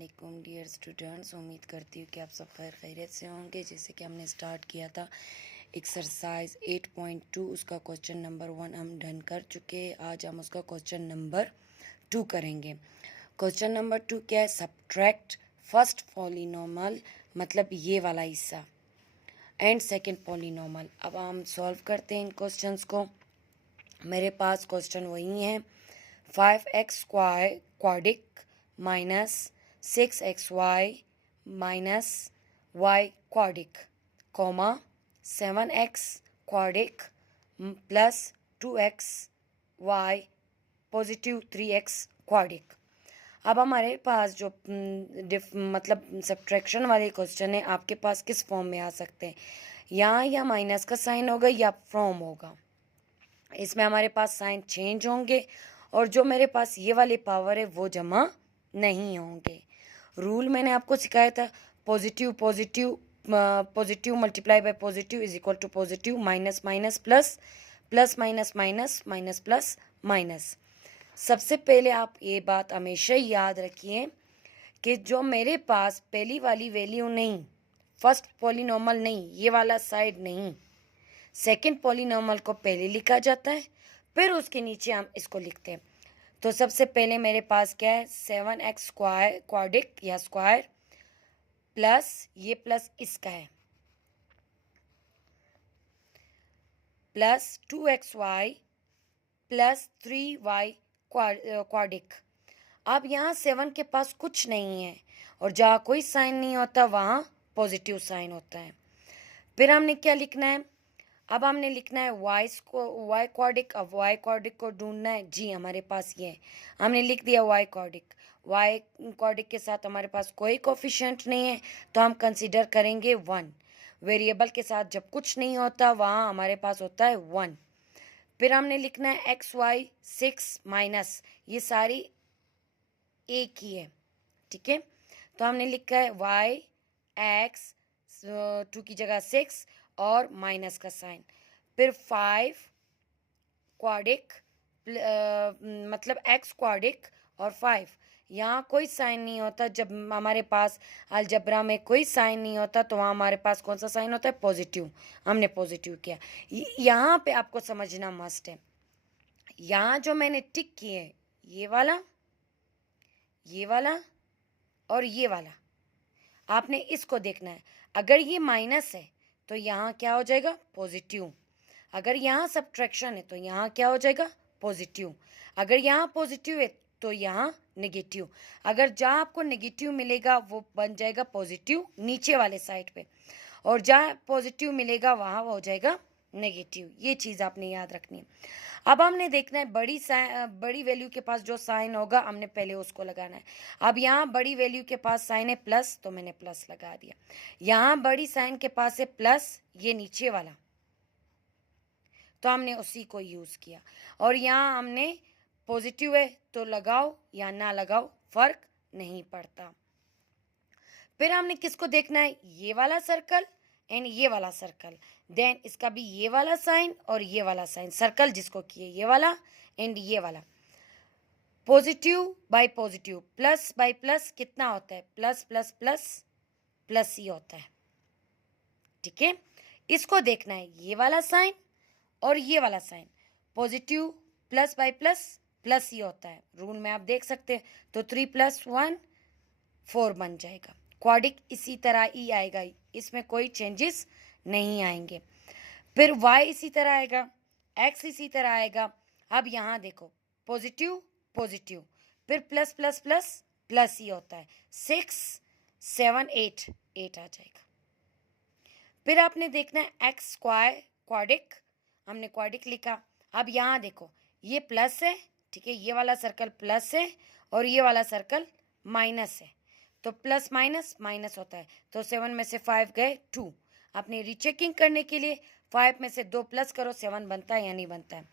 अस्सलाम dear students, उम्मीद करती हूँ कि आप सब खैर खैरियत से होंगे। जैसे कि हमने स्टार्ट किया था एक्सरसाइज 8.2, उसका क्वेश्चन नंबर 1 हम डन कर चुके हैं। आज हम उसका क्वेश्चन नंबर 2 करेंगे। क्वेश्चन नंबर 2 क्या है? सब्ट्रैक्ट फर्स्ट पॉलिनॉमल, मतलब ये वाला हिस्सा, एंड सेकेंड पॉलिनॉमल। अब हम सॉल्व करते हैं इन क्वेश्चंस को। मेरे पास क्वेश्चन वही है, 5x square quadric minus 6xy minus y quadric, comma 7x quadric plus 2xy positive 3x quadric. अब हमारे पास जो मतलब सब्ट्रैक्शन वाले क्वेश्चन है, आपके पास किस फॉर्म में आ सकते हैं? यहाँ या माइनस का साइन होगा या फ्रॉम होगा। इसमें हमारे पास साइन चेंज होंगे और जो मेरे पास ये वाली पावर है वो जमा नहीं होंगे। रूल मैंने आपको सिखाया था, positive positive positive multiply by positive is equal to positive, minus minus plus, plus minus minus, minus plus minus. सबसे पहले आप ये बात हमेशा याद रखिए कि जो मेरे पास पहली वाली वैल्यू नहीं, फर्स्ट पॉलिनॉमल नहीं, ये वाला साइड नहीं, सेकंड पॉलिनॉमल को पहले लिखा जाता है, फिर उसके नीचे हम इसको लिखते हैं। तो सबसे पहले मेरे पास क्या है? 7x स्क्वायर क्वाड्रिक या स्क्वायर प्लस ये प्लस इसका है plus 2xy plus 3y quadric. अब यहाँ 7 के पास कुछ नहीं है और जहाँ कोई साइन नहीं होता वहाँ पॉजिटिव साइन होता है। फिर हमने क्या लिखना है? अब हमने लिखना है वाई क्वाड्रिक। अब वाई क्वाड्रिक को ढूंढना है। जी हमारे पास ये है, हमने लिख दिया वाई क्वाड्रिक। वाई क्वाड्रिक के साथ हमारे पास कोई कोफिशिएंट नहीं है तो हम कंसीडर करेंगे 1। वेरिएबल के साथ जब कुछ नहीं होता वहाँ हमारे पास होता है 1। फिर हमने लिखना है एक्स वाई 6 माइनस, ये सारी एक ही है, ठीक है। तो हमने लिखा है वाई एक्स 2 की जगह 6 और माइनस का साइन। फिर 5 क्वाड्रिक मतलब x क्वाड्रिक और 5, यहाँ कोई साइन नहीं होता। जब हमारे पास अलजबरा में कोई साइन नहीं होता तो वहाँ हमारे पास कौन सा साइन होता है? पॉजिटिव। हमने पॉजिटिव किया। यहाँ पे आपको समझना मस्ट है, यहाँ जो मैंने टिक किए हैं, ये वाला, ये वाला और ये वाला, आपने इसको देखना है। अगर ये माइनस है तो यहाँ क्या हो जाएगा? पॉजिटिव। अगर यहाँ सब्ट्रैक्शन है तो यहाँ क्या हो जाएगा? पॉजिटिव। अगर यहाँ पॉजिटिव है तो यहाँ नेगेटिव। अगर जहाँ आपको नेगेटिव मिलेगा वो बन जाएगा पॉजिटिव नीचे वाले साइड पे, और जहाँ पॉजिटिव मिलेगा वहाँ हो जाएगा नेगेटिव। ये चीज़ आपने याद रखनी है। अब हमने देखना है बड़ी वैल्यू के पास जो साइन होगा हमने पहले उसको लगाना है। अब यहाँ बड़ी वैल्यू के पास साइन है प्लस, तो मैंने प्लस लगा दिया। यहाँ बड़ी साइन के पास है प्लस, ये नीचे वाला, तो हमने उसी को यूज़ किया। और यहाँ हमने पॉजिटिव है तो लगाओ या ना लगाओ फर्क नहीं पड़ता। फिर हमने किसको देखना है? ये वाला सर्कल एंड ये वाला सर्कल, देन इसका भी ये वाला साइन और ये वाला साइन, सर्कल जिसको किए ये वाला एंड ये वाला। Positive bye positive, plus by plus कितना होता है? प्लस प्लस प्लस प्लस ही होता है, ठीक है। इसको देखना है, ये वाला साइन और ये वाला sign, positive plus by plus plus ही होता है। रूल में आप देख सकते हैं। तो 3 + 1 4 बन जाएगा। क्वाड्रिक इसी तरह ही आएगा, इसमें कोई चेंजेस नहीं आएंगे। फिर y इसी तरह आएगा, x इसी तरह आएगा। अब यहाँ देखो, पॉजिटिव पॉजिटिव, फिर प्लस प्लस प्लस प्लस ही होता है। 6 7 8 8 आ जाएगा। फिर आपने देखना है एक्स स्क्वायर क्वाड्रिक, हमने क्वाड्रिक लिखा। अब यहाँ देखो, ये प्लस है, ठीक है, ये वाला सर्कल प्लस है और ये वाला सर्कल माइनस है, तो प्लस माइनस माइनस होता है। तो 7 में से 5 गए 2। आपने रीचेकिंग करने के लिए 5 में से 2 प्लस करो, 7 बनता है या नहीं बनता है।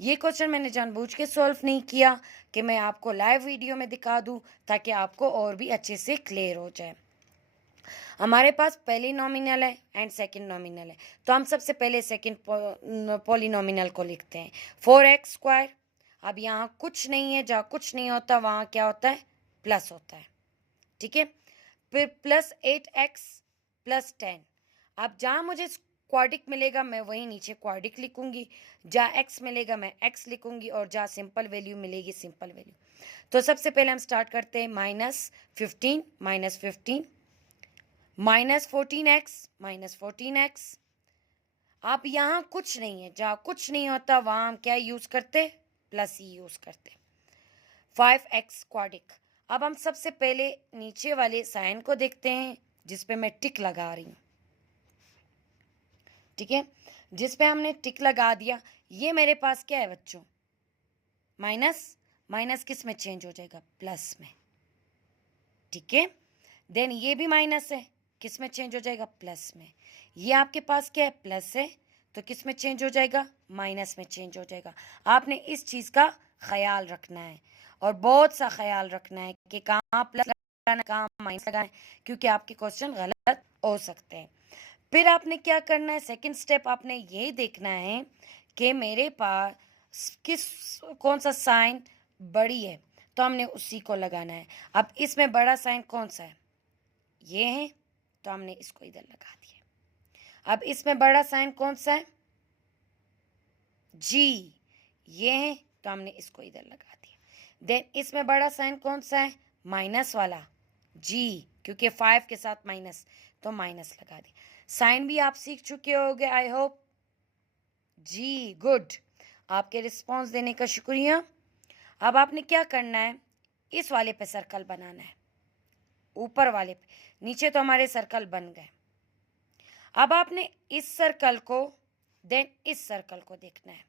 ये क्वेश्चन मैंने जानबूझ के सॉल्व नहीं किया कि मैं आपको लाइव वीडियो में दिखा दूँ ताकि आपको और भी अच्छे से क्लियर हो जाए। हमारे पास पहली नॉमिनल है एंड सेकंड नॉमिनल है, तो हम सबसे पहले सेकंड पॉलिनॉमिनल को लिखते हैं। 4x स्क्वायर, अब यहाँ कुछ नहीं है, जहाँ कुछ नहीं होता वहाँ क्या होता है? प्लस होता है, ठीक है। फिर प्लस 8x प्लस 10। अब जहाँ मुझे क्वाड्रिक मिलेगा मैं वहीं नीचे क्वाड्रिक लिखूंगी, जहाँ x मिलेगा मैं x लिखूंगी, और जहाँ सिंपल वैल्यू मिलेगी सिंपल वैल्यू। तो सबसे पहले हम स्टार्ट करते हैं -15 -14x अब यहाँ कुछ नहीं है, जहाँ कुछ नहीं होता वहाँ हम क्या यूज़ करते, प्लस ही यूज़ करते। 5x quadric. अब हम सबसे पहले नीचे वाले साइन को देखते हैं जिस पे मैं टिक लगा रही हूँ, ठीक है। जिस पे हमने टिक लगा दिया, ये मेरे पास क्या है बच्चों, माइनस। माइनस किस में चेंज हो जाएगा, प्लस में, ठीक है। देन ये भी माइनस है, किस में चेंज हो जाएगा, प्लस में। ये आपके पास क्या है, प्लस है, तो किस में चेंज हो जाएगा, माइनस में चेंज हो जाएगा। आपने इस चीज़ का ख्याल रखना है, और बहुत सा ख्याल रखना है कि कहाँ प्लस लगाना, कहाँ माइनस लगाना है, क्योंकि आपके क्वेश्चन गलत हो सकते हैं। फिर आपने क्या करना है, सेकंड स्टेप आपने ये देखना है कि मेरे पास कौन सा साइन बड़ी है, तो हमने उसी को लगाना है। अब इसमें बड़ा साइन कौन सा है, ये है, तो हमने इसको इधर लगा दिया। अब इसमें बड़ा साइन कौन सा है, जी, ये है, तो हमने इसको इधर लगा दिया। देन इसमें बड़ा साइन कौन सा है, माइनस वाला, जी, क्योंकि 5 के साथ माइनस, तो माइनस लगा दिया। साइन भी आप सीख चुके होंगे आई होप। जी गुड, आपके रिस्पॉन्स देने का शुक्रिया। अब आपने क्या करना है, इस वाले पे सर्कल बनाना है, ऊपर वाले पे। नीचे तो हमारे सर्कल बन गए। अब आपने इस सर्कल को, देन इस सर्कल को देखना है।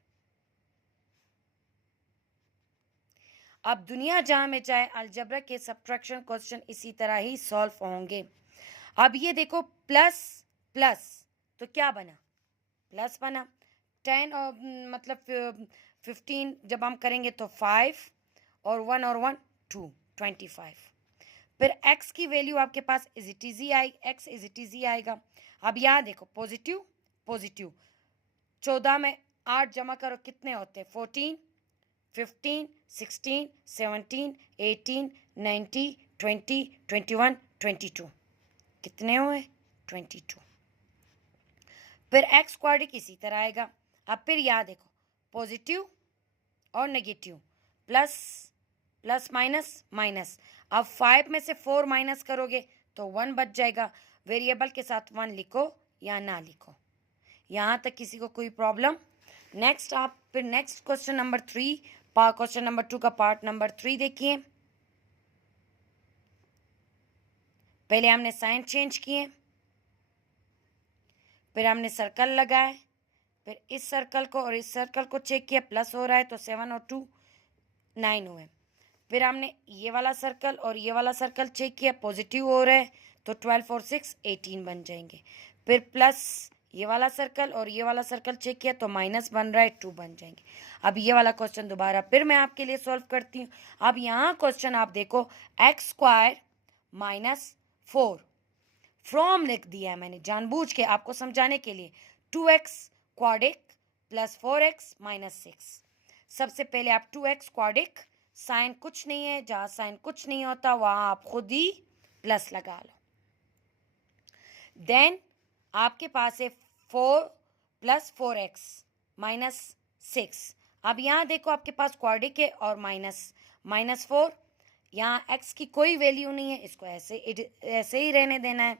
अब दुनिया जहां में चाहे अलजेब्रा के सबट्रैक्शन क्वेश्चन इसी तरह ही सॉल्व होंगे। अब ये देखो, प्लस प्लस तो क्या बना, प्लस बना। 10 और मतलब 15 जब हम करेंगे तो 5 और 1 और 1 2, 25। फिर x की वैल्यू आपके पास is it easy I, x is it easy आएगा। अब यहाँ देखो, पॉजिटिव पॉजिटिव, 14 में 8 जमा करो कितने होते हैं, 14, 15, 16, 17, 18, 19, 20, 21, 22, कितने हुए, 22। फिर x क्वाड्रिक इसी तरह आएगा। अब फिर यहाँ देखो, पॉजिटिव और negative, plus plus minus minus. अब 5 में से 4 माइनस करोगे तो 1 बच जाएगा। वेरिएबल के साथ 1 लिखो या ना लिखो, यहाँ तक किसी को कोई प्रॉब्लम। नेक्स्ट आप फिर next question number 3, question number 2 का पार्ट नंबर 3 देखिए। पहले हमने साइन चेंज किए, फिर हमने सर्कल लगाए, फिर इस सर्कल को और इस सर्कल को चेक किया, प्लस हो रहा है तो 7 और 2 9 हुए। फिर हमने ये वाला सर्कल और ये वाला सर्कल चेक किया, पॉजिटिव हो रहा है तो 12 और 6 18 बन जाएंगे। फिर प्लस ये वाला सर्कल और ये वाला सर्कल चेक किया तो माइनस बन रहा है, 2 बन जाएंगे। अब ये वाला क्वेश्चन दोबारा फिर मैं आपके लिए सॉल्व करती हूँ। अब यहाँ क्वेश्चन आप देखो, एक्स स्क्वायर -4 फ्रॉम लिख दिया है मैंने जानबूझ के आपको समझाने के लिए। 2x quadric plus 4x -6। सबसे पहले आप 2x क्वाड्रिक, साइन कुछ नहीं है, जहाँ साइन कुछ नहीं होता वहाँ आप खुद ही प्लस लगा लो। देन आपके पास है 4 + 4x -6। अब यहाँ देखो आपके पास क्वाड्रिक है और -4, यहाँ x की कोई वैल्यू नहीं है, इसको ऐसे ही रहने देना है।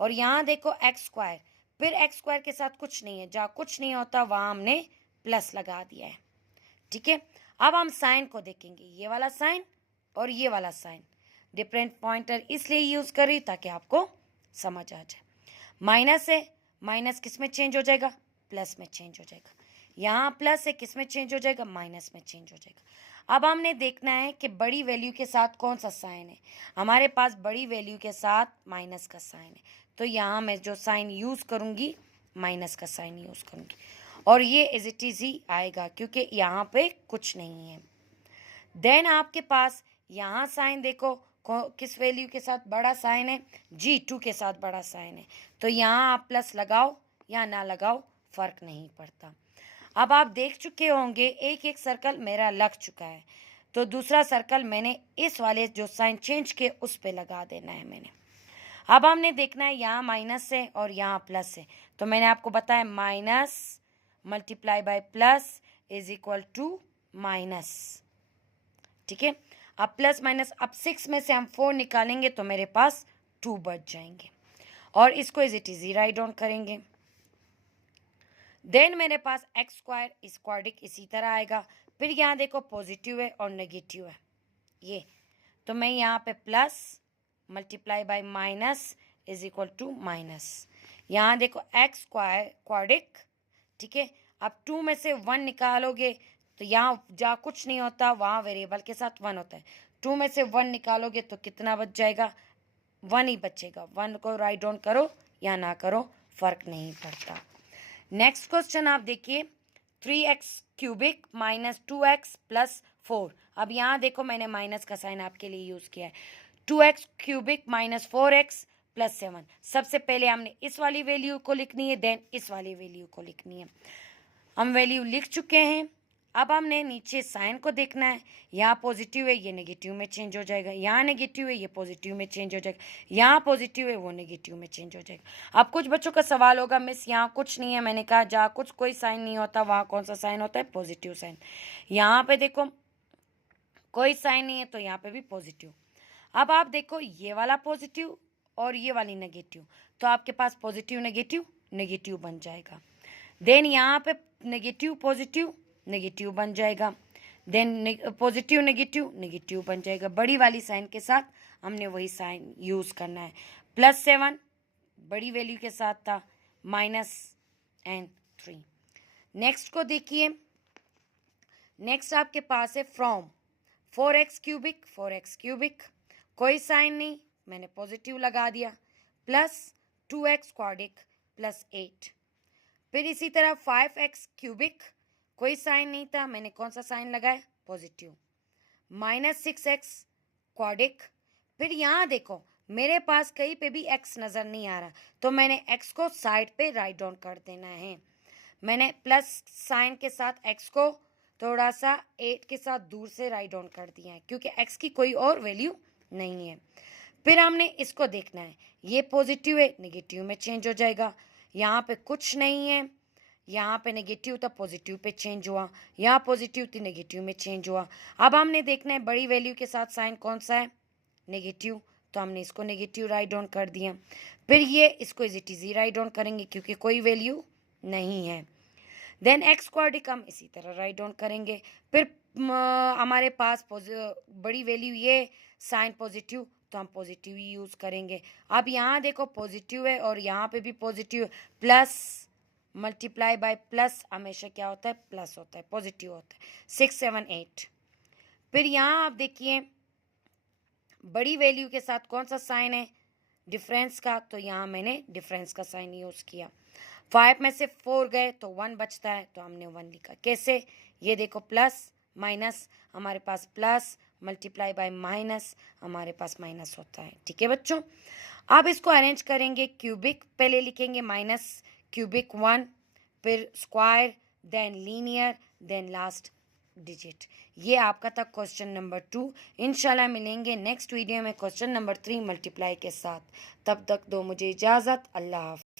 और यहाँ देखो एक्स स्क्वायर, फिर एक्स स्क्वायर के साथ कुछ नहीं है, जहाँ कुछ नहीं होता वहाँ हमने प्लस लगा दिया है, ठीक है। अब हम साइन को देखेंगे, ये वाला साइन और ये वाला साइन। डिफरेंट पॉइंटर इसलिए यूज़ कर रही ताकि आपको समझ आ जाए। माइनस है, माइनस किस में चेंज हो जाएगा, प्लस में चेंज हो जाएगा। यहाँ प्लस है, किस में चेंज हो जाएगा, माइनस में चेंज हो जाएगा। अब हमने देखना है कि बड़ी वैल्यू के साथ कौन सा साइन है। हमारे पास बड़ी वैल्यू के साथ माइनस का साइन है, तो यहाँ मैं जो साइन यूज़ करूँगी माइनस का साइन यूज़ करूँगी, और ये इज इट इज़ ही आएगा क्योंकि यहाँ पे कुछ नहीं है। देन आपके पास यहाँ साइन देखो किस वैल्यू के साथ बड़ा साइन है, G2 के साथ बड़ा साइन है, तो यहाँ आप प्लस लगाओ या ना लगाओ फ़र्क नहीं पड़ता। अब आप देख चुके होंगे एक एक सर्कल मेरा लग चुका है। तो दूसरा सर्कल मैंने इस वाले जो साइन चेंज किए उस पे लगा देना है मैंने। अब हमने देखना है यहाँ माइनस है और यहाँ प्लस है, तो मैंने आपको बताया minus multiply by plus is equal to minus. ठीक है, अब प्लस माइनस, अब 6 में से हम 4 निकालेंगे तो मेरे पास 2 बच जाएंगे और इसको is it easy write down करेंगे। देन मेरे पास एक्स स्क्वायर इस क्वाड्रिक इसी तरह आएगा। फिर यहाँ देखो पॉजिटिव है और नेगेटिव है ये, तो मैं यहाँ पे plus multiply by minus is equal to minus. यहाँ देखो एक्स स्क्वायर क्वाड्रिक, ठीक है। अब 2 में से 1 निकालोगे तो यहाँ जहाँ कुछ नहीं होता वहाँ वेरिएबल के साथ 1 होता है। 2 में से 1 निकालोगे तो कितना बच जाएगा, 1 ही बचेगा। 1 को राइट डाउन करो या ना करो फर्क नहीं पड़ता। नेक्स्ट क्वेश्चन आप देखिए, 3x cubic minus 2x plus 4। अब यहाँ देखो मैंने माइनस का साइन आपके लिए यूज़ किया है। 2x cubic minus 4x plus 7। सबसे पहले हमने इस वाली वैल्यू को लिखनी है, देन इस वाली वैल्यू को लिखनी है। हम वैल्यू लिख चुके हैं। अब हमने नीचे साइन को देखना है। यहाँ पॉजिटिव है, ये नेगेटिव में चेंज हो जाएगा। यहाँ नेगेटिव है, ये पॉजिटिव में चेंज हो जाएगा। यहाँ पॉजिटिव है, वो नेगेटिव में चेंज हो जाएगा। अब कुछ बच्चों का सवाल होगा, मिस यहाँ कुछ नहीं है। मैंने कहा जहाँ कुछ कोई साइन नहीं होता वहाँ कौन सा साइन होता है, पॉजिटिव साइन। यहाँ पे देखो कोई साइन नहीं है तो यहाँ पे भी पॉजिटिव। अब आप देखो ये वाला पॉजिटिव और ये वाली नेगेटिव, तो आपके पास पॉजिटिव नेगेटिव नेगेटिव बन जाएगा। देन यहाँ पे नेगेटिव पॉजिटिव नेगेटिव बन जाएगा। देन पॉजिटिव नेगेटिव नेगेटिव बन जाएगा। बड़ी वाली साइन के साथ हमने वही साइन यूज़ करना है। +7 बड़ी वैल्यू के साथ था, -3। नेक्स्ट को देखिए, नेक्स्ट आपके पास है from 4x cubic 4x cubic, कोई साइन नहीं, मैंने पॉजिटिव लगा दिया, प्लस 2x क्वाड्रिक प्लस 8। फिर इसी तरह 5x क्यूबिक, कोई साइन नहीं था, मैंने कौन सा साइन लगाया, पॉजिटिव, -6x क्वाड्रिक। फिर यहाँ देखो मेरे पास कहीं पे भी x नज़र नहीं आ रहा, तो मैंने x को साइड पे राइट डाउन कर देना है। मैंने प्लस साइन के साथ x को थोड़ा सा 8 के साथ दूर से राइट डाउन कर दिया है, क्योंकि x की कोई और वैल्यू नहीं है। फिर हमने इसको देखना है, ये पॉजिटिव है, नेगेटिव में चेंज हो जाएगा। यहाँ पे कुछ नहीं है, यहाँ पे नेगेटिव था पॉजिटिव पे चेंज हुआ, यहाँ पॉजिटिव थी नेगेटिव में चेंज हुआ। अब हमने देखना है बड़ी वैल्यू के साथ साइन कौन सा है, नेगेटिव, तो हमने इसको नेगेटिव राइट डाउन कर दिया। फिर ये इसको is it easy write down करेंगे क्योंकि कोई वैल्यू नहीं है। देन एक्स क्वाड्रिक हम इसी तरह राइट डाउन करेंगे। फिर हमारे पास बड़ी वैल्यू ये साइन पॉजिटिव, तो हम पॉजिटिव ही यूज़ करेंगे। अब यहाँ देखो पॉजिटिव है और यहाँ पे भी positive, plus multiply by plus हमेशा क्या होता है, प्लस होता है, पॉजिटिव होता है। 6 7 8। फिर यहाँ आप देखिए बड़ी वैल्यू के साथ कौन सा साइन है, डिफरेंस का, तो यहाँ मैंने डिफरेंस का साइन यूज़ किया। 5 में से 4 गए तो 1 बचता है, तो हमने 1 लिखा। कैसे, ये देखो प्लस माइनस, हमारे पास प्लस मल्टीप्लाई बाय माइनस, हमारे पास माइनस होता है। ठीक है बच्चों, अब इसको अरेंज करेंगे। क्यूबिक पहले लिखेंगे, माइनस क्यूबिक 1, फिर square, then linear, then last digit. ये आपका था क्वेश्चन नंबर 2। इंशाल्लाह मिलेंगे नेक्स्ट वीडियो में क्वेश्चन नंबर 3 मल्टीप्लाई के साथ। तब तक दो मुझे इजाज़त, अल्लाह हाफ़िज़।